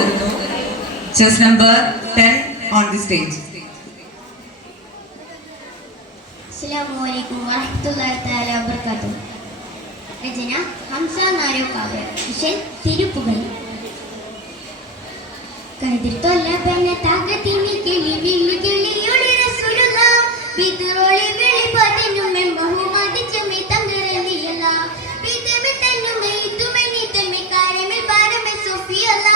chess number 10 on the stage. Assalamualaikum warahmatullahi taala wabarakatuh. രചന ഹംസ നാരോക്കാവ്. വിഷയം തിരുപ്പുകൾ. കതിർതൊല്ലബന തകതിനി കിളി വിളി കിളിയൊളി റസൂലുള്ള വിതുറോളി വിളി പതിനുമെ ബഹുമതി ചമി തങ്കരലിയല്ല വിതമെ തന്നുമെ ഇതുമെ നിതമെ കാരമെ പാരമെ സോഫിയല്ല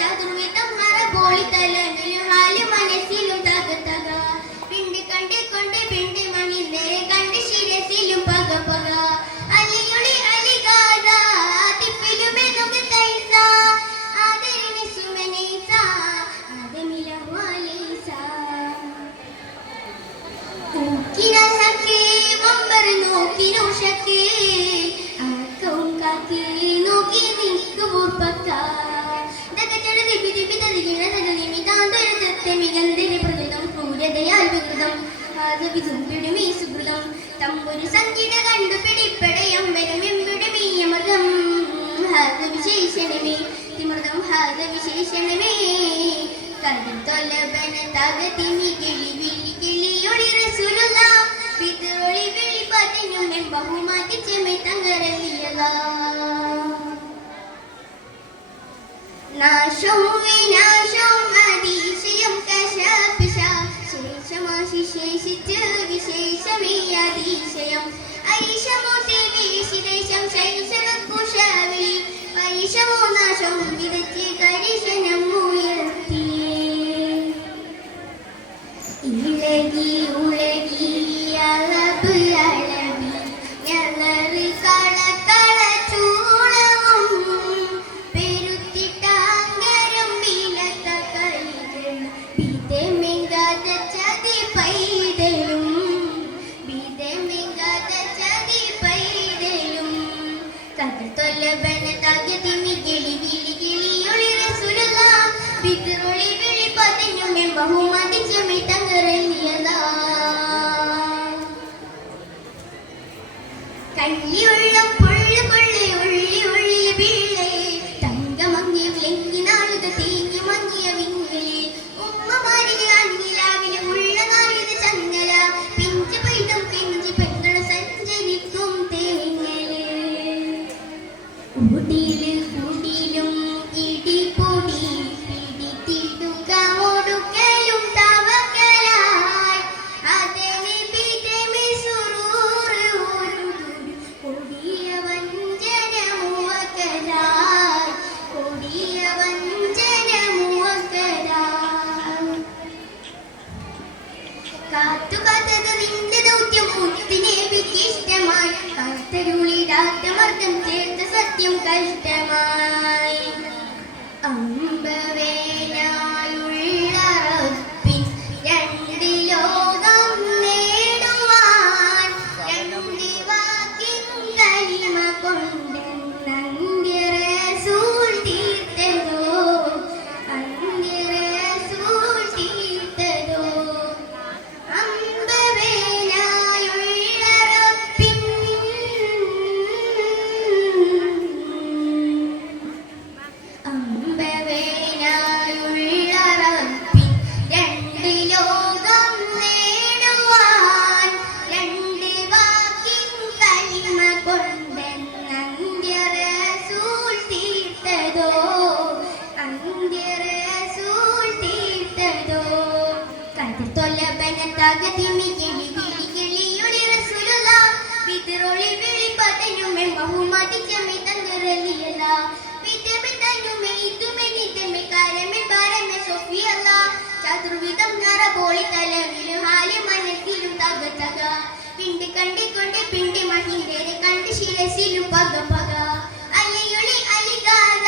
ചതുർവേദം ഹര ബോളി തലനിൽ ഹാല് മനസ്സിലും തക തക പിണ്ടി കണ്ടേ കൊണ്ടേ പിണ്ടി മണി നേരെ കണ്ട് ശിരസിലും പക പക അലിയൊളി അലിഗാദ തിപ്പിലുമെ നമുക്ക് തൈസ ആദരിനെ സുമനൈസ ആദമില വാലൈസ ഊക്കിനൽ ഹക്കേ വമ്പർ നോക്കിനു ഷക്കേ ആക്കവും കാക്കേ നോക്കി നിൽക്കുവോർ പക്ക ദകചട ദിബി ദിബി ദദിഗിന ദഗദിമി താന്തര തത്തമി ഗന്ധരി പ്രകൃതം ക്രൂരതയാൽ വികൃതം ആദവിതുമ്പിടുമീ സുകൃതം തമ്പുരു സംഗീത കണ്ടുപിടിപ്പടയം വരമെമ്പിടുമീയമൃതം ഹാദവിശേഷണമേ തിമൃതം ഹാദവിശേഷണമേ കടുത്തൊല്ലബന തകതിമി കിളി വിളി കിളിയൊളി റസൂലുള്ള വിതുറൊളി വിളി പതിനുമെ ബഹുമതി ചെമെ തങ്കരലിയല്ല നാശവും വിനാശവും അതിശയം കശപിശ ശേഷമാശി ശേഷിച്ച് വിശേഷമേ അതിശയം ഐഷമോ വിശേഷം ശൈശവകുശാവലി പൈഷമോ നാശം വിദഗ്ധ കരിശനം ഉയർത്തി ഇളകി ഉളകി അളബ് അളവി ഞലറി കളക്കള ചൂളവും പെരുത്തിട്ടാങ്കരം വിലത്ത കൈകൾ ബിതമെങ്കാത ചതി പൈതലും ബിതമെങ്കാത ചതി പൈതലും കതിർതൊല്ലബന തകതിമി കിളി വിളി കിളിയൊളി റസൂലുള്ള വിതുറൊളി വിളി പതിനുമെ ബഹുമതി ചെമി തങ്കരലിയല്ല കള്ളിയുള്ള പൊള്ളു പൊള്ളി ഉള്ളി ഉള്ളിലെ പിള്ളേ തങ്കമങ്ങി വിളങ്ങി നാളുക തേങ്ങി മങ്ങിയ വിങ്ങലി ഉമ്മമാരിലെ അന്നിലാവിലെ ഉള്ള നാളിത് ചങ്ങല പിഞ്ചു പൈതം പിഞ്ചു പെണ്ണുകൾ സഞ്ചരിക്കും തേങ്ങല് ഊട്ടിയില് കൂടിയിലും ഇടിപ്പൊടി പിടിത്തിടുക ഒടുക്കലും തവക്കലായി അതിനെ പിതമെ സുറൂറ് ഒരുതുരു കൊടിയ വഞ്ചന മുവക്കലായി കൊടിയ വഞ്ചന മുവക്കലായി കാത്തു കാത്തത് നിന്റെ ദൗത്യം മുത്തിനെ വിക്കിഷ്ടമായി കാത്തരുളിടാത്ത മർദ്ദം ചേർത്ത സത്യം കഷ്ടമായി അമ്പവേനായുള്ള റബ്ബിൻ രണ്ട് ലോകം നേടുവാൻ രണ്ട് വാക്കിൻ കലിമ കൊണ്ട് അന്ത്യ റസൂൽ തീർത്തതോ അന്ത്യ റസൂൽ തീർത്തതോ അമ്പവേനായുള്ള റബ്ബിൻ അമ്പവേനായുള്ള റബ്ബിൻ രണ്ട് ലോകം നേടുവാൻ രണ്ട് വാക്കിൻ കലിമ കൊണ്ട് അന്ത്യ റസൂൽ തീർത്തതോ അന്ത്യ റസൂൽ തീർത്തതോ കതിർതൊല്ലബന തകതിമി കിളി വിളി കിളിയൊളി റസൂലുള്ള വിതുറൊളി വിളി പതിനുമെ ബഹുമതി ചെമി തങ്കരലിയല്ല വിതമെ തന്നുമെ ഇതുമെ നിതമെ കാരമെ പാരമെ സോഫിയല്ല ചതുർവിധം നര ബോളി തലവിൽ ഹാല് മനസ്സിലും തക തക പിണ്ടി കണ്ടി കൊണ്ട് പിണ്ടി മഹിന്ദരെ കണ്ട് ശിരസിലും പക പക അലിയൊളി അലിഗാദ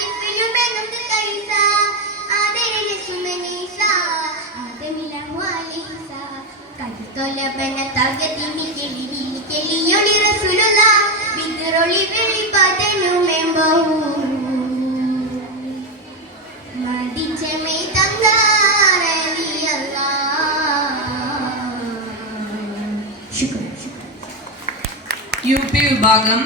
തിപ്പിലുമെ നമുക്ക് തൈസ ആദരിനെ സുമനൈസ ആദമില വാലൈസ കതിർതൊല്ലബന തകതിമി കിളി വിളി കിളിയൊളി റസൂലുള്ള വിതുറൊളി വിളി പതിനുമെ ബഹുമതി ചെമി തങ്കരലിയല്ല. UP വിഭാഗം